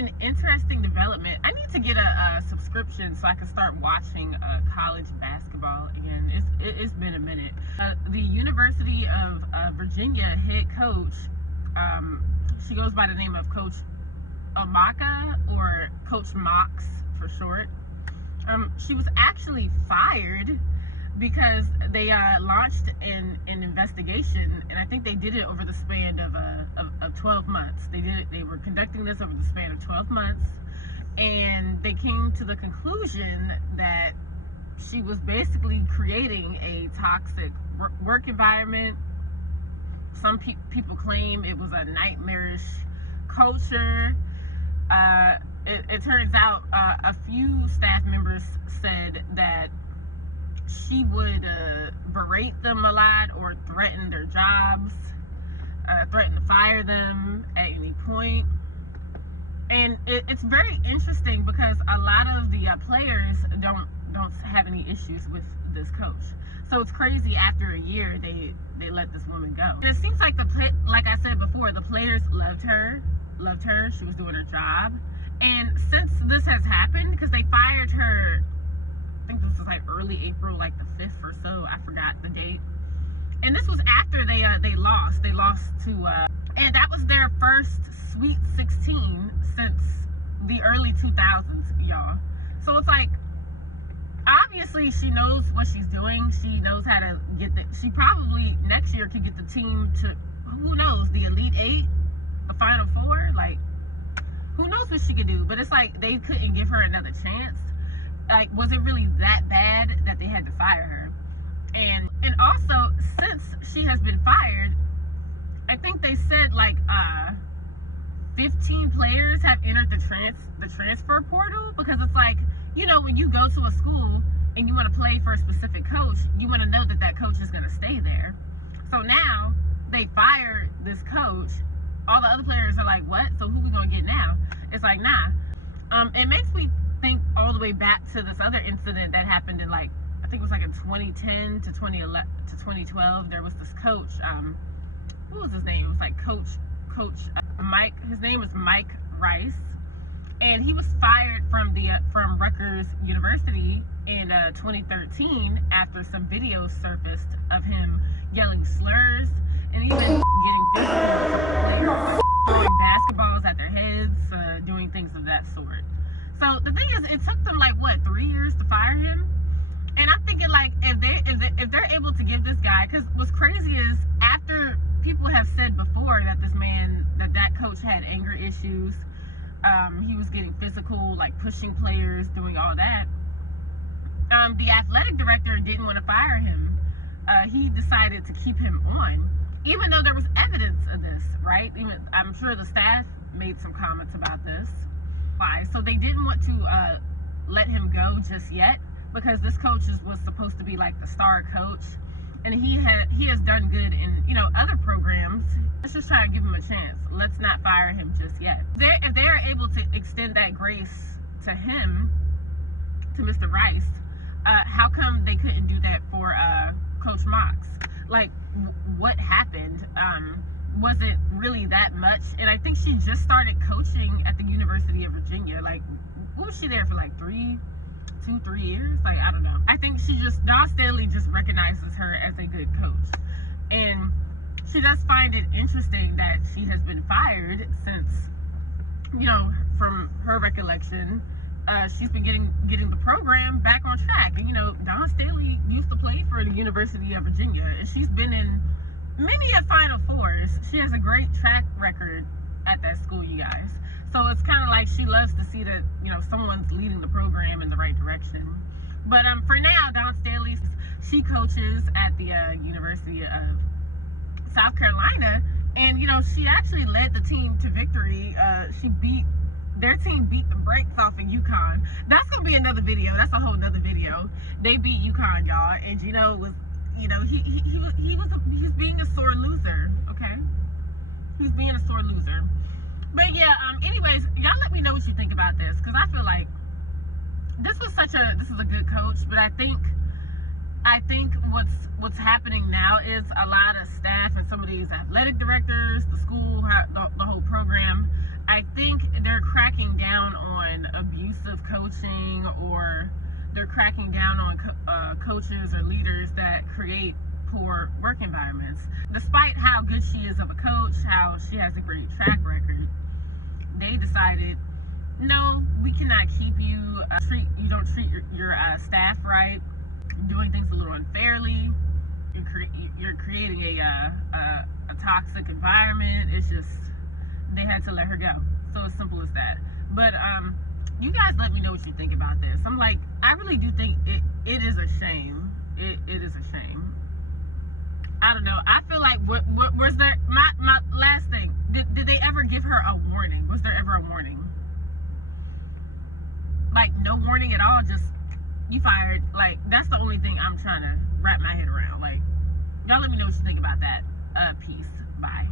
an interesting development. I need to get a subscription so I can start watching college basketball again. It's been a minute. The University of Virginia head coach, she goes by the name of Coach Amaka, or Coach Mox for short. She was actually fired because they launched an investigation, and I think they did it over the span of 12 months. They were conducting this over the span of 12 months, and they came to the conclusion that she was basically creating a toxic work environment. Some people claim it was a nightmarish culture. It turns out a few staff members said that she would berate them a lot or threaten their jobs, threaten to fire them at any point. And it's very interesting because a lot of the players don't have any issues with this coach. So it's crazy, after a year they let this woman go. And it seems like like I said before, the players loved her. She was doing her job. And since this has happened, because they fired her, I think this was like early April, like the 5th or so, I forgot the date. And this was after they lost. They lost to and that was their first Sweet 16 since the early 2000s, y'all. So it's like, obviously she knows what she's doing. She knows how to get she probably next year could get the team to, who knows, the Elite 8, the Final 4. Like, who knows what she could do? But it's like they couldn't give her another chance. Like, was it really that bad that they had to fire her? And also, since she has been fired, I think they said like 15 players have entered the transfer portal, because it's like, you know, when you go to a school and you want to play for a specific coach, you want to know that that coach is going to stay there. So now they fire this coach. All the other players are like, what? So who we going to get now? It's like, nah. It makes me think all the way back to this other incident that happened in, like, I think it was like in 2010 to 2012. There was this coach, what was his name? It was like Coach Mike. His name was Mike Rice, and he was fired from Rutgers University in 2013 after some videos surfaced of him yelling slurs and even getting physical with players, throwing basketballs at their heads, doing things of that sort. So the thing is, it took them like, what, 3 years to fire him? And I'm thinking, like, if they're able to give this guy, because what's crazy is, after people have said before that that coach had anger issues, he was getting physical, like pushing players, doing all that, the athletic director didn't want to fire him. He decided to keep him on, even though there was evidence of this, right? Even, I'm sure the staff made some comments about this. Why? So they didn't want to let him go just yet, because this coach was supposed to be like the star coach, and he has done good in, you know, other programs. Let's just try and give him a chance. Let's not fire him just yet. If they are able to extend that grace to him, to Mr. Rice, how come they couldn't do that for Coach Mox? Like, what happened? Was it really that much? And I think she just started coaching at the University of Virginia. Like, what was she there for, like 3 years? Like, I don't know. I think Dawn Staley just recognizes her as a good coach. And she does find it interesting that she has been fired since, you know, from her recollection, she's been getting the program back on track. And, you know, Dawn Staley used to play for the University of Virginia, and she's been in many of Final Fours. She has a great track record at that school, you guys. So it's kind of like she loves to see that, you know, someone's leading the program in the right direction. But for now, Dawn Staley, she coaches at the University of South Carolina, and, you know, she actually led the team to victory. Their team beat the brakes off of UConn. That's gonna be another video. That's a whole nother video. They beat UConn, y'all, and Gino was, you know, he's being a sore loser. Okay, he's being a sore loser. But yeah, anyways, y'all let me know what you think about this, because I feel like this is a good coach, but I think what's happening now is a lot of staff and some of these athletic directors, the school, the whole program, I think they're cracking abusive coaching, or they're cracking down on coaches or leaders that create poor work environments. Despite how good she is of a coach, how she has a great track record, they decided, no, we cannot keep you. You don't treat your staff right. Doing things a little unfairly. You're creating a toxic environment. It's just, they had to let her go. So as simple as that. But you guys let me know what you think about this. I'm like, I really do think it is a shame. It is a shame. I don't know. I feel like was there, my last thing, did they ever give her a warning? Was there ever a warning? Like, no warning at all, just you fired. Like, that's the only thing I'm trying to wrap my head around. Like, y'all let me know what you think about that. Peace. Bye.